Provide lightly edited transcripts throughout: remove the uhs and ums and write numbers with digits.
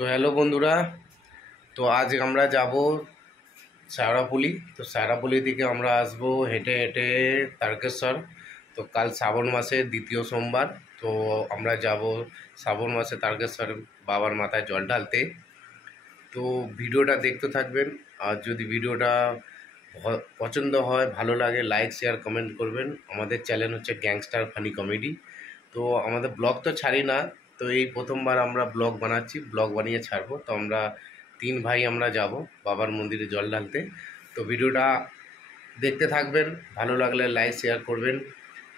তো হ্যালো বন্ধুরা, তো আজ আমরা যাব শেওড়াফুলি। তো শেওড়াফুলি থেকে আমরা আসব হেঁটে হেঁটে তারকেশ্বর। তো কাল শ্রাবণ মাসের দ্বিতীয় সোমবার, তো আমরা যাব শ্রাবণ মাসে তারকেশ্বর বাবার মাথায় জল ঢালতে। তো ভিডিওটা দেখতে থাকবেন, আর যদি ভিডিওটা পছন্দ হয়, ভালো লাগে, লাইক শেয়ার কমেন্ট করবেন। আমাদের চ্যানেল হচ্ছে গ্যাংস্টার ফানি কমেডি। তো আমাদের ব্লগ তো ছাড়ি না, তো এই প্রথমবার আমরা ব্লগ বানাচ্ছি, ব্লগ বানিয়ে ছাড়বো। তো আমরা 3 ভাই আমরা যাব বাবার মন্দিরে জল ঢালতে। তো ভিডিওটা দেখতে থাকবেন, ভালো লাগলে লাইক শেয়ার করবেন।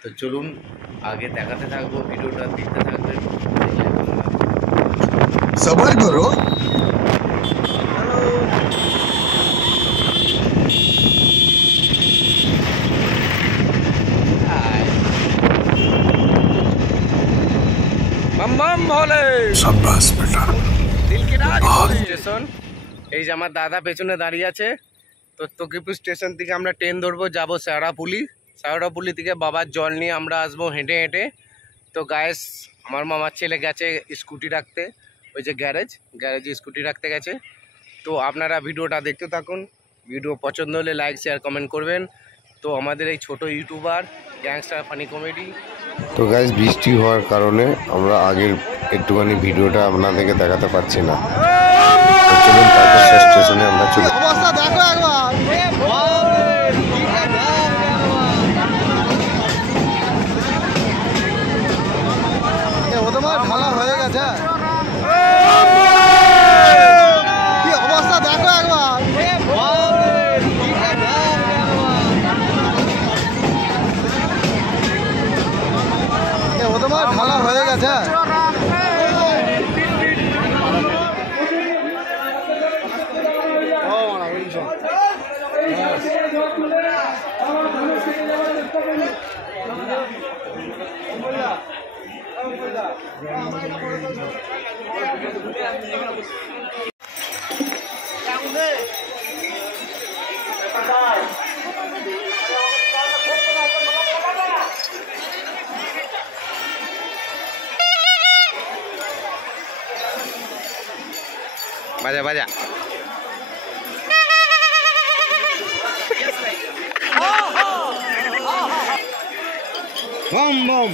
তো চলুন আগে দেখাতে থাকবো, ভিডিওটা দেখতে থাকবেন। সবার করো। স্টেশন, এই যে আমার দাদা পেছনে দাঁড়িয়ে আছে। তো তকিপুর স্টেশন থেকে আমরা ট্রেন ধরবো, যাবো শেওড়াফুলি। শেওড়াফুলি থেকে বাবার জল নিয়ে আমরা আসবো হেঁটে হেঁটে। তো গায়েস, আমার মামার ছেলে গেছে স্কুটি রাখতে, ওই যে গ্যারেজে স্কুটি রাখতে গেছে। তো আপনারা ভিডিওটা দেখতে থাকুন, ভিডিও পছন্দ হলে লাইক শেয়ার কমেন্ট করবেন। তো আমাদের এই ছোট ইউটিউবার গ্যাংস্টার ফানি কমেডি। তো গাইস, বৃষ্টি হওয়ার কারণে আমরা আগের একটুখানি ভিডিওটা আপনাদেরকে দেখাতে পারছি না। চলুন তারকেশ্বর স্টেশনে আমরা চলে। অবস্থা দেখো একবার, ও তোমার ঢালা হয়ে গেছে। কি অবস্থা দেখো একবার, ও তোমার ঢালা হয়ে গেছে। বাজা বাজা বম বম।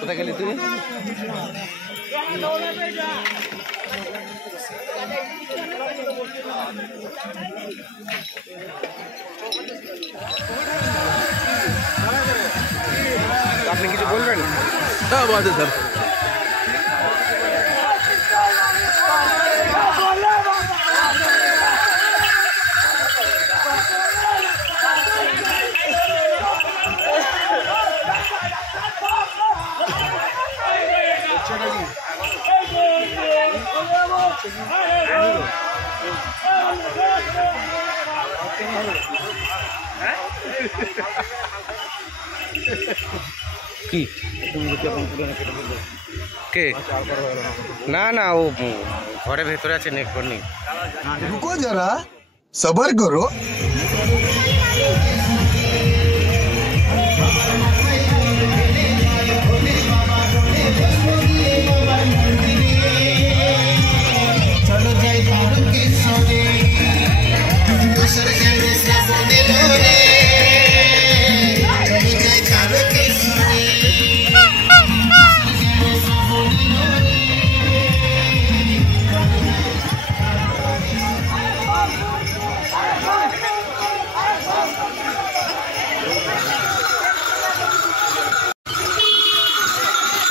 কোথায় গেলি তুই? আপনি কিছু বলবেন? হ্যাঁ বাজে স্যার। কি কে? না না, ও ঘরে ভেতরে আছে, নেটওয়ার্ক নেই। रुको जरा, सबर करो।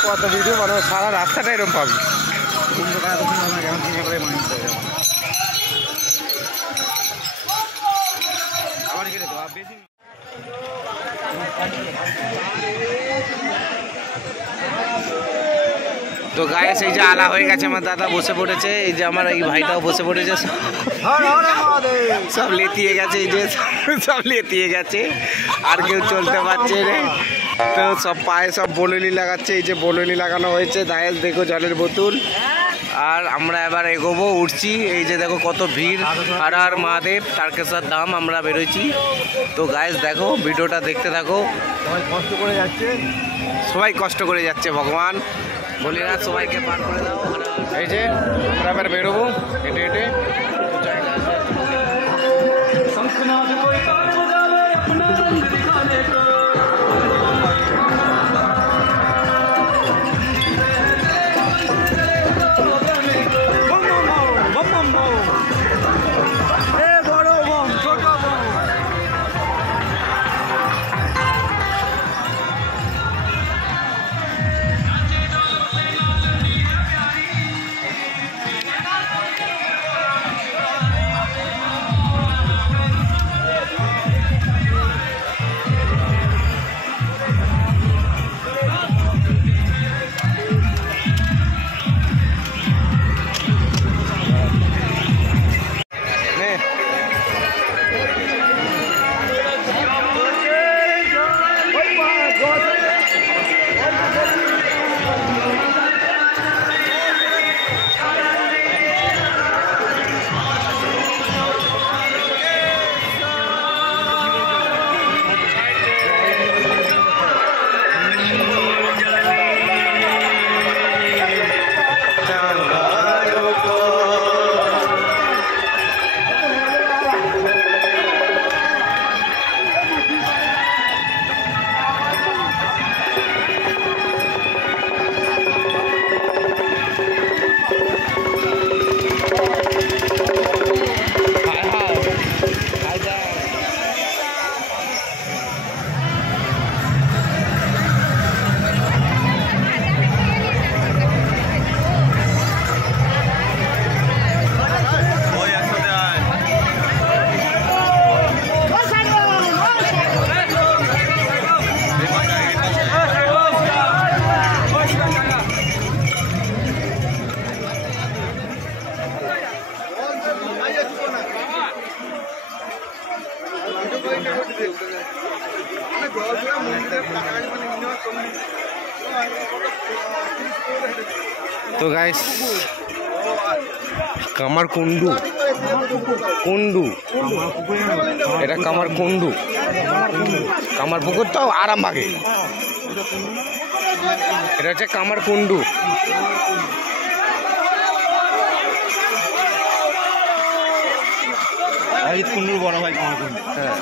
কত ভিডিও বানাবো, সারা রাস্তাটা এরকম পাবি। তো গায়ে সেই যে আলা হয়ে গেছে, আমার দাদা বসে পড়েছে, এই যে আমার এই ভাইটাও বসে পড়েছে। সব লেতিয়ে গেছে, এই যে সব লেতিয়ে গেছে, আর কেউ চলতে পারছে না। তো সব পায়ে সব বলনি লাগাচ্ছে, এই যে বলনি লাগানো হয়েছে। দায়েশ দেখো জলের বোতল। আর আমরা এবার এগোবো, উঠছি। এই যে দেখো কত ভিড়। আর আর মহাদেব তারকেশ্বর ধাম আমরা বেরোচ্ছি। তো গাইস দেখো, ভিডিওটা দেখতে থাকো। সবাই কষ্ট করে যাচ্ছে। সবাই কষ্ট করে যাচ্ছে, ভগবান ভোলেনাথ সবাইকে পার করে দাও। এই যে আমরা এবার বেরোবো হেঁটে হেঁটে। তো জায়গা আছে। তো গাইস কামার কুন্ডু, কুন্ডু এটা কামার কুন্ডু, কামার পুকুর তো আরামবাগে। এটা হচ্ছে কামার কুন্ডু। কুন্ডুর বড় ভাই কামার কুন্ডু। হ্যাঁ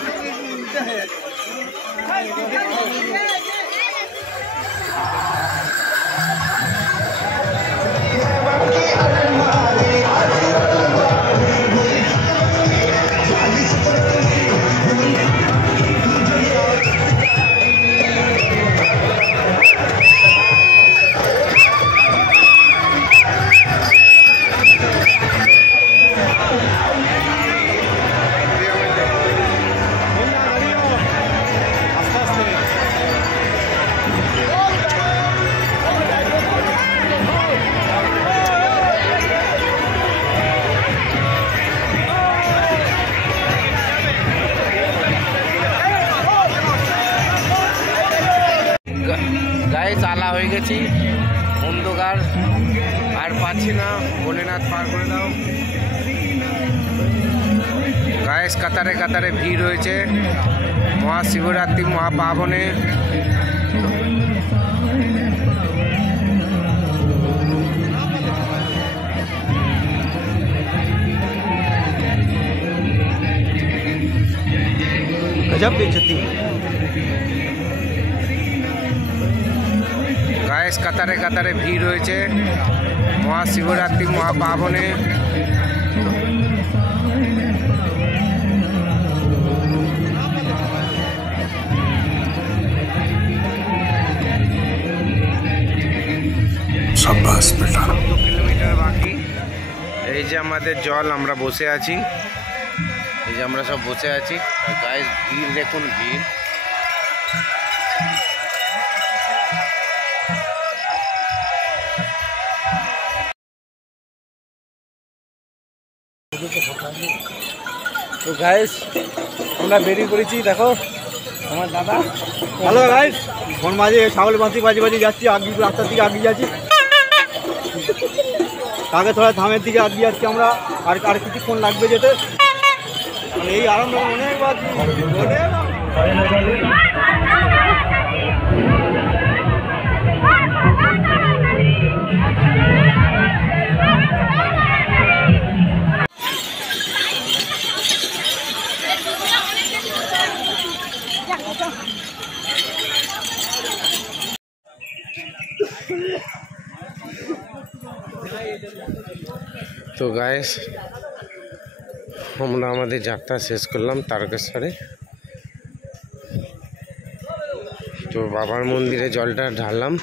গায়ে চালা হয়ে গেছি, অন্ধকার আর পাচ্ছি না। ভোলেনাথ পার করে দাও। গায়েস কাতারে কাতারে ভিড় হয়েছে মহাশিবরাত্রি মহাপাবনে। गजब बेइज्जती। গায়েস কাতারে কাতারে ভিড় হয়েছে মহাশিবরাত্রি মহাপাবনে। शाबाश बेटा। 2 কিলোমিটার বাকি। এই যে আমাদের জল, আমরা বসে আছি। এই যে আমরা সব বসে আছি। আর গাইস ভিড় দেখুন, ভিড়। তো গাইস আমরা বেরিয়ে পড়েছি, দেখো আমার দাদা। হ্যালো গাইস, ফোন মাঝে ছাগল বাঁধি বাজি যাচ্ছি, রাস্তার দিকে আগিয়ে যাচ্ছি। তাকে থোড়া ধামের দিকে আগিয়ে যাচ্ছি আমরা। আর কিছুক্ষণ লাগবে যেতে। এই আরম্ভ অনেকবার তো গাইস আমরা আমাদের যাত্রা শেষ করলাম তারকেশ্বরে। তো বাবার মন্দিরে জলটা ঢাললাম,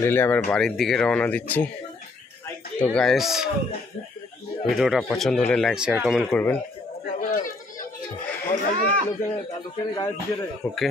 ঢেলে আবার বাড়ির দিকে রওনা দিচ্ছি। তো গাইস ভিডিওটা পছন্দ হলে লাইক শেয়ার কমেন্ট করবেন। ওকে।